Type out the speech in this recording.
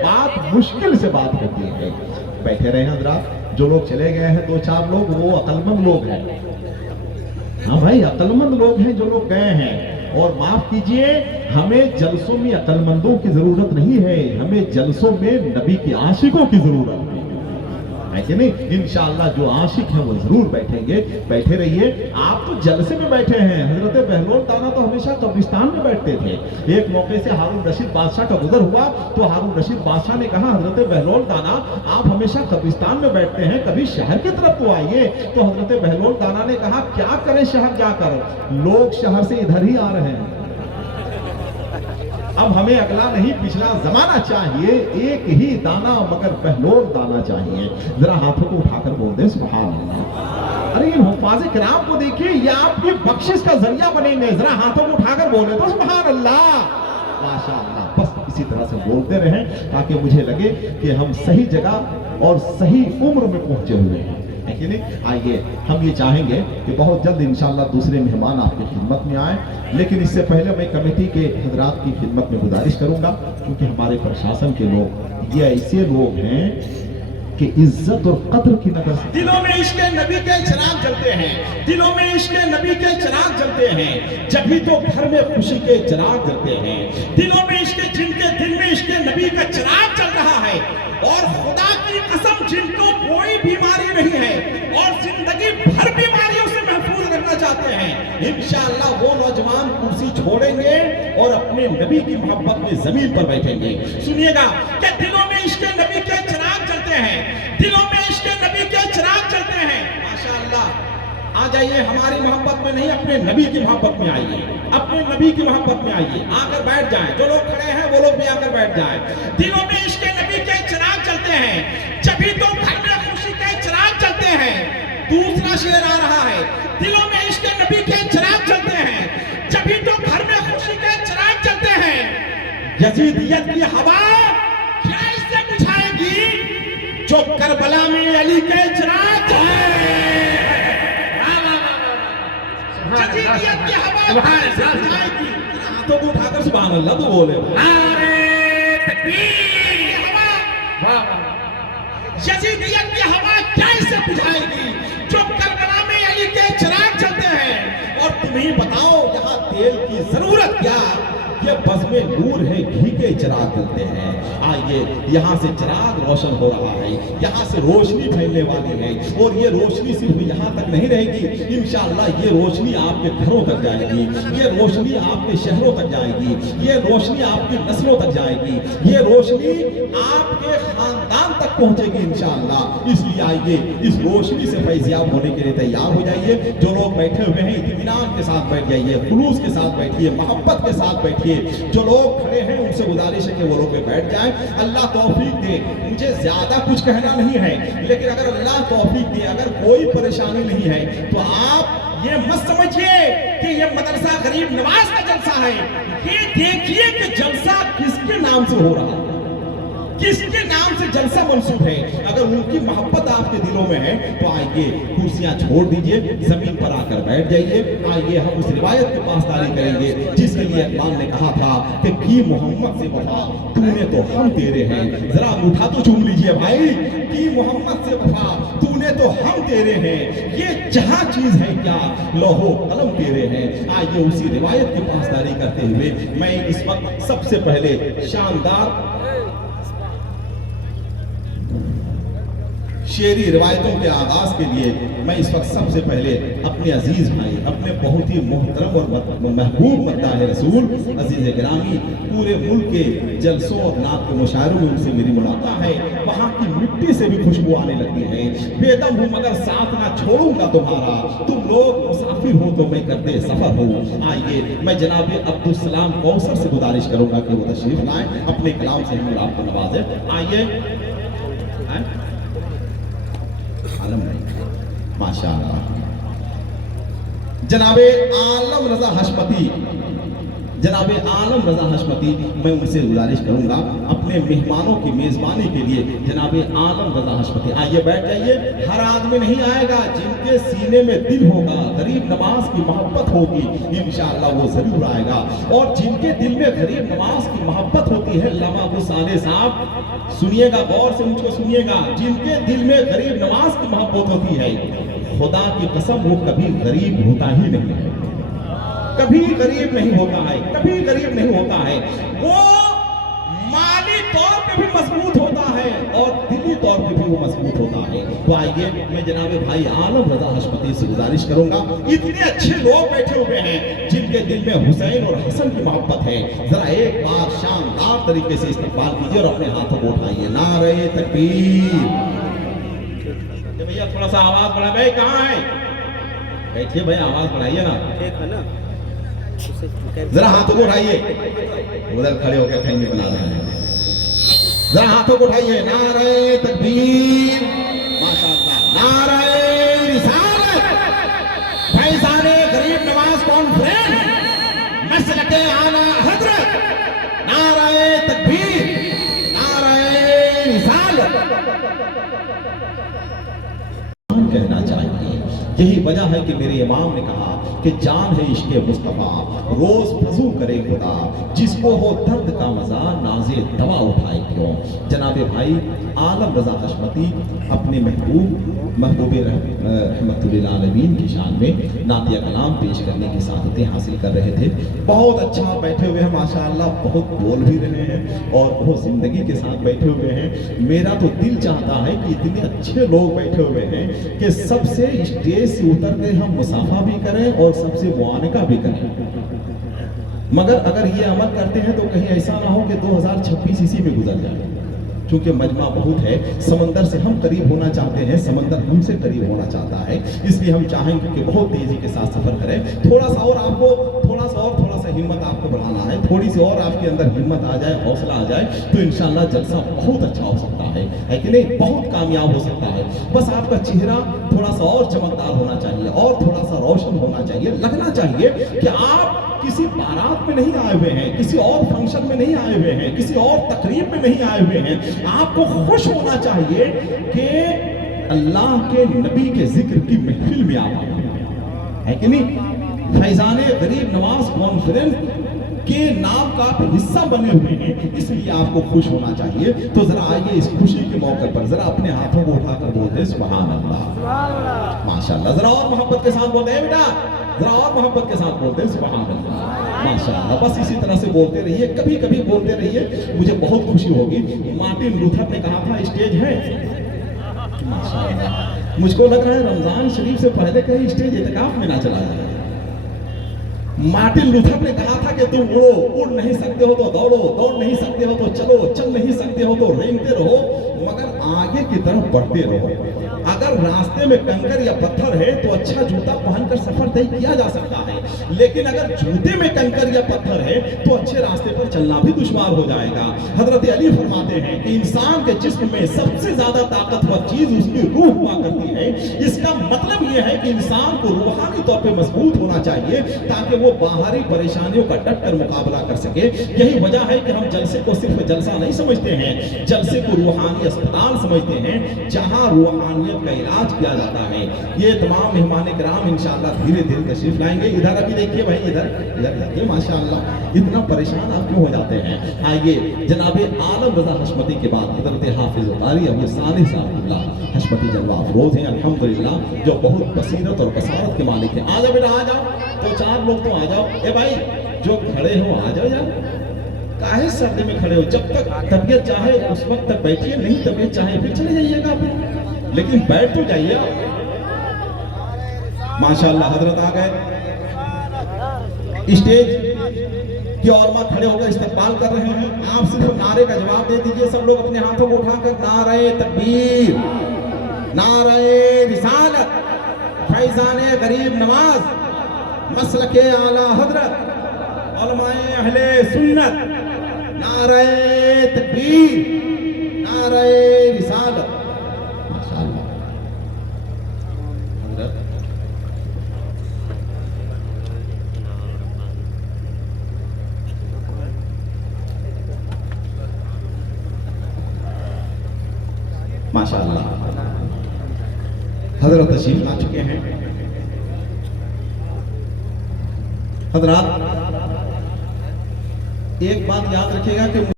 बात मुश्किल से बात करती है। बैठे रहे हजरात, जो लोग चले गए हैं 2-4 लोग, वो अक्लमंद लोग हैं। हाँ भाई, अक्लमंद लोग हैं जो लोग गए हैं। और माफ कीजिए, हमें जलसों में अक्लमंदों की जरूरत नहीं है, हमें जलसों में नबी के आशिकों की जरूरत है कि नहीं? इंशाअल्लाह जो आशिक हैं वो जरूर बैठेंगे। बैठे रहिए। आप तो जलसे में बैठे हैं। हजरत बहलोल ताना तो हमेशा कब्रिस्तान में बैठते थे। एक मौके से हारून रशीद बादशाह का गुजर हुआ तो हारून रशीद बादशाह ने कहा, हजरत बहलोल ताना आप हमेशा कब्रिस्तान में बैठते हैं, कभी शहर की तरफ तो आइए। तो हजरत बहलोल ताना ने कहा, क्या करें शहर जाकर, लोग शहर से इधर ही आ रहे हैं। अब हमें अगला नहीं पिछला जमाना चाहिए, एक ही दाना मगर बहलोल दाना चाहिए। जरा हाथों को उठाकर बोल दे सुभान अल्लाह। अरे इन हुफ़ाज़े किराम को देखिए, ये आपकी बख्शिश का जरिया बनेंगे। जरा हाथों को उठाकर बोले तो सुभान अल्लाह, माशाअल्लाह। बस इसी तरह से बोलते रहें ताकि मुझे लगे कि हम सही जगह और सही उम्र में पहुंचे हुए हैं, है कि नहीं? आइए, हम ये चाहेंगे कि बहुत जल्द इंशाअल्लाह दूसरे मेहमान आपकी खिदमत में आए, लेकिन इससे पहले मैं कमेटी के हजरात की खिदमत में गुजारिश करूंगा, क्योंकि हमारे प्रशासन के लोग ये ऐसे लोग हैं कि इज्जत और कद्र की नजर से दिलों में इश्क नबी के चिराग जलते हैं, दिलों में इश्क नबी के चिराग जलते हैं, जब भी तो घर में खुशी के चिराग जलते हैं। दिलों में इश्क, जिनके दिल में इश्क नबी का चिराग जल रहा है, और खुदा की कसम जिनको कोई बीमारी नहीं है और जिंदगी भर बीमारियों से महफूज रखना चाहते हैं, इंशाअल्लाह वो नौजवान कुर्सी छोड़ेंगे और अपने नबी की मोहब्बत में जमीन पर बैठेंगे। सुनिएगा कि दिलों में इश्क नबी के चिराग जलते हैं, दिलों में इश्क नबी के चिराग जलते हैं। माशाअल्लाह, आ जाइए, हमारी मोहब्बत में नहीं, अपने नबी की मोहब्बत में आइए, अपने नबी की मोहब्बत में आइए, आकर बैठ जाएं। जो लोग खड़े हैं वो लोग भी आकर बैठ जाएं। दिलों में इश्क नबी के चिराग जलते हैं, जब भी तो घर में खुशी के चिराग जलते हैं। दूसरा शेर आ रहा है, दिलों में इश्क नबी के चिराग जलते हैं, जब भी तो घर में खुशी के चिराग जलते हैं। यजीदियत की हवा क्या इससे बुझाएगी जो करबला में अली के चिराग है। यजीदियत की हवा कैसे बुझाएगी? हाथों को उठाकर सुभान अल्लाह तो बोले, नारे तकबीर। यजीदियत की हवा कैसे बुझाएगी जो करबला में अली के चिराग जलते हैं। और तुम्हें बताओ यहाँ तेल की जरूरत क्या, ये बस में नूर है, घी के चिराग जलते हैं। आइए, यहाँ से चिराग रोशन हो रहा है, यहाँ से रोशनी फैलने वाली है, और ये रोशनी सिर्फ यहाँ तक नहीं रहेगी, इंशाअल्लाह ये रोशनी आपके घरों तक जाएगी, ये रोशनी आपके शहरों तक जाएगी, ये रोशनी आपकी नस्लों तक जाएगी, ये रोशनी आपके खानदान तक पहुंचेगी इंशाअल्लाह। इसलिए आइए, इस रोशनी से फैज़याब होने के लिए तैयार हो जाइए। जो लोग बैठे हुए हैं इत्मीनान के साथ बैठ जाइए, खुलूस के साथ बैठिए, मोहब्बत के साथ बैठिए। जो लोग खड़े हैं उनसे गुजारिश है कि वो लोग पे बैठ जाएं। अल्लाह तौफीक दे। मुझे ज्यादा कुछ कहना नहीं है, लेकिन अगर अल्लाह तौफीक दे, अगर कोई परेशानी नहीं है तो आप ये मत समझिए कि ये मदरसा गरीब नवाज का जलसा है। ये देखिए कि जलसा किसके नाम से हो रहा है, किसके नाम से जलसा मंसूब है। अगर उनकी मोहब्बत आपके दिलों में है तो आइए, कुर्सियां छोड़ दीजिए, जमीन पर आकर बैठ जाइए। आइए, हम उस रिवायत की पासदारी करेंगे जिसके लिए इकबाल ने कहा था कि की मोहम्मद से वफा तूने तो हम तेरे हैं। जरा अंगूठा तो चूम लीजिए भाई, की मोहम्मद से वफा तूने तो हम तेरे हैं, ये जहां चीज है क्या लोहो कलम तेरे हैं। आइए, उसी रिवायत की पासदारी करते हुए मैं इस वक्त सबसे पहले शानदार शेरी रिवायतों के आगाज के लिए मैं इस वक्त सबसे पहले अपने अजीज भाई, अपने बहुत ही मोहतरम और महबूब मद्दाह रसूल अजीज गिरामी, पूरे मुल्क के जलसों और नात के मुशायरों में उनसे मेरी मुलाकात है। वहाँ की मिट्टी से भी खुशबू आने लगती है। बेदम हूँ मगर साथ ना छोड़ूंगा तुम्हारा, तुम लोग मुसाफिर हो तो मैं करते सफर हूँ। आइए, मैं जनाब अब्दुल सलाम कौसर से गुजारिश करूंगा कि वो तशरीफ लाएं, अपने कलाम से हम आपको नवाजे। आइए, माशाअल्लाह, जनाबे आलम रजा हशमती जनाब आलम रजा हशमती, मैं उनसे गुजारिश करूंगा अपने मेहमानों की मेजबानी के लिए जनाब आलम रजा हशमती आइए बैठ जाइए। हर आदमी नहीं आएगा, जिनके सीने में दिल होगा, गरीब नवाज की मोहब्बत होगी, इंशाअल्लाह वो जरूर आएगा। और जिनके दिल में गरीब नवाज की मोहब्बत होती है, अल्लामा अबू सालेह साहब सुनिएगा, गौर से मुझको सुनिएगा, जिनके दिल में गरीब नवाज की मोहब्बत होती है, खुदा की कसम वो कभी गरीब होता ही नहीं है, कभी गरीब नहीं होता है, कभी गरीब नहीं होता है। वो माली तौर पे भी मजबूत होता है और दिली तौर पे भी वो मजबूत होता है। तो आइए मैं जनाब भाई आलम रजा हशमती से गुजारिश करूंगा, इतने अच्छे लोग बैठे हुए हैं जिनके दिल में हुसैन और हसन की मोहब्बत है, जरा एक बार शानदार तरीके से इस्तकबाल कीजिए और अपने हाथों को उठाइए। नारे तकबीर। भैया थोड़ा सा आवाज बढ़ा, भाई कहाँ है, बैठिए भाई, आवाज बढ़ाइए ना, जरा हाथों को उठाइए, उधर खड़े होकर खैनी बना रहे हैं, जरा हाथों को उठाइए। नारे तकबीर, माशाअल्लाह, नारे रिसालत, फैज़ाने गरीब नवाज कॉन्फ्रेंस, मसलके आला हजरत, नारे तकबीर, नारे रिसालत। कहना चाहिए, यही वजह है कि मेरे इमाम ने कहा कि जान है इश्क़ मुस्तफ़ा, रोज वज़ू करे खुदा, जिसको हो दर्द का मजा नाज़े दवा उठाए क्यों। जनाब भाई आलम रजा हशमती अपने महबूब रहमतुल्लिल आलमीन की शान में नातिया कलाम पेश करने की सादतें हासिल कर रहे थे। बहुत अच्छा बैठे हुए हैं माशाअल्लाह, बहुत बोल भी रहे हैं और बहुत ज़िंदगी के साथ बैठे हुए हैं। मेरा तो दिल चाहता है कि इतने अच्छे लोग बैठे हुए हैं कि सबसे स्टेज से उतर के हम मुसाफा भी करें और सबसे मुआनका भी करें, मगर अगर ये अमल करते हैं तो कहीं ऐसा ना हो कि 2026 इसी में गुजर जाए। क्योंकि मजमा बहुत है, समंदर से हम करीब होना चाहते हैं, समंदर हमसे करीब होना चाहता है, इसलिए हम चाहेंगे कि बहुत तेजी के साथ सफर करें। थोड़ा सा और आपको थोड़ा सा हिम्मत आपको बढ़ाना है, थोड़ी सी और आपके अंदर हिम्मत आ जाए, हौसला आ जाए तो इंशाअल्लाह जलसा बहुत अच्छा हो सकता है कि नहीं, बहुत कामयाब हो सकता है। बस आपका चेहरा थोड़ा सा और चमकदार होना चाहिए और थोड़ा सा रोशन होना चाहिए, लगना चाहिए कि आप किसी बारात में नहीं आए हुए हैं, किसी और फंक्शन में नहीं आए हुए हैं, किसी और तकरीब में नहीं आए हुए हैं। आपको खुश होना चाहिए कि अल्लाह के नबी के जिक्र की महफिल में आप है कि नहीं। फैज़ाने गरीब नवाज कॉन्फ्रेंस के नाम का आप हिस्सा बने हुए हैं, इसलिए आपको खुश होना चाहिए। तो जरा आइए इस खुशी के मौके पर जरा अपने हाथों को उठाकर बोलते हैं सुभान अल्लाह, माशाअल्लाह। जरा और मोहब्बत के साथ बोलते हैं बेटा, जरा और मोहब्बत के साथ बोलते हैं सुभान अल्लाह, माशाअल्लाह। बस इसी तरह से बोलते रहिए, कभी कभी बोलते रहिए, मुझे बहुत खुशी होगी। मार्टिन लूथर ने कहा था स्टेज है, माशाअल्लाह। मुझको लग रहा है रमजान शरीफ से पहले कहीं स्टेज इत्तिकाफ में ना चला जाए। मार्टिन लूथर ने कहा था कि तुम उड़ो, उड़ नहीं सकते हो तो दौड़ो, दौड़ नहीं सकते हो तो चलो, चल नहीं सकते हो तो रेंगते रहो, मगर आगे की तरफ बढ़ते रहो। अगर रास्ते में कंकर या पत्थर है तो अच्छा जूता पहनकर सफर तय किया जा सकता है, लेकिन अगर जूते में कंकर या पत्थर है तो अच्छे रास्ते पर चलना भी दुश्वार हो जाएगा। हजरत अली फरमाते हैं कि इंसान के जिस्म में सबसे ज्यादा ताकतवर चीज उसकी रूह हुआ करती है। इसका मतलब यह है कि इंसान को रूहानी तौर पे मजबूत होना चाहिए ताकि वो बाहरी परेशानियों का डट कर मुकाबला कर सके। यही वजह है कि हम जलसे को सिर्फ जलसा नहीं समझते हैं, जलसे को रूहानी अस्पताल समझते हैं जहां रूहानियत का इलाज किया जाता है। ये तमाम मेहमान किराम इंशाअल्लाह धीरे धीरे तशरीफ लाएंगे। इधर अभी देखिए भाई, इधर देखिए माशाअल्लाह, इतना परेशान आप क्यों हो जाते हैं। आइए जनाब आलम रजा हशमती के बाद हजरत हाफिज कारी अबू सालेह साहब हशमती जलवा अफरोज हैं अल्हम्दुलिल्लाह, जो बहुत बसीरत और बसारत के मालिक हैं। आ जाओ बेटा, आ जाओ, तो चार लोग तो आ जाओ। ए भाई जो खड़े हो आ जाओ यार, काहे सर्दी में खड़े हो, जब तक तबीयत चाहे उस वक्त तक बैठिए, नहीं तबीयत चाहे फिर चले जाइएगा आप, लेकिन बैठ तो जाइए। माशाअल्लाह हजरत आ गए, स्टेज की और मां खड़े होकर इस्तकबाल कर रहे हैं। आप सिर्फ नारे का जवाब दे दीजिए, सब लोग अपने हाथों को उठाकर नारे तकबीर, नारे रिसालत, फैज़ाने गरीब नवाज, मसलके आला हजरत, उलमाए अहले सुन्नत, नारे तकबीर, नारे रिसालत। माशाअल्लाह हजरत तशरीफ ला चुके हैं। हजरात एक बात याद रखिएगा कि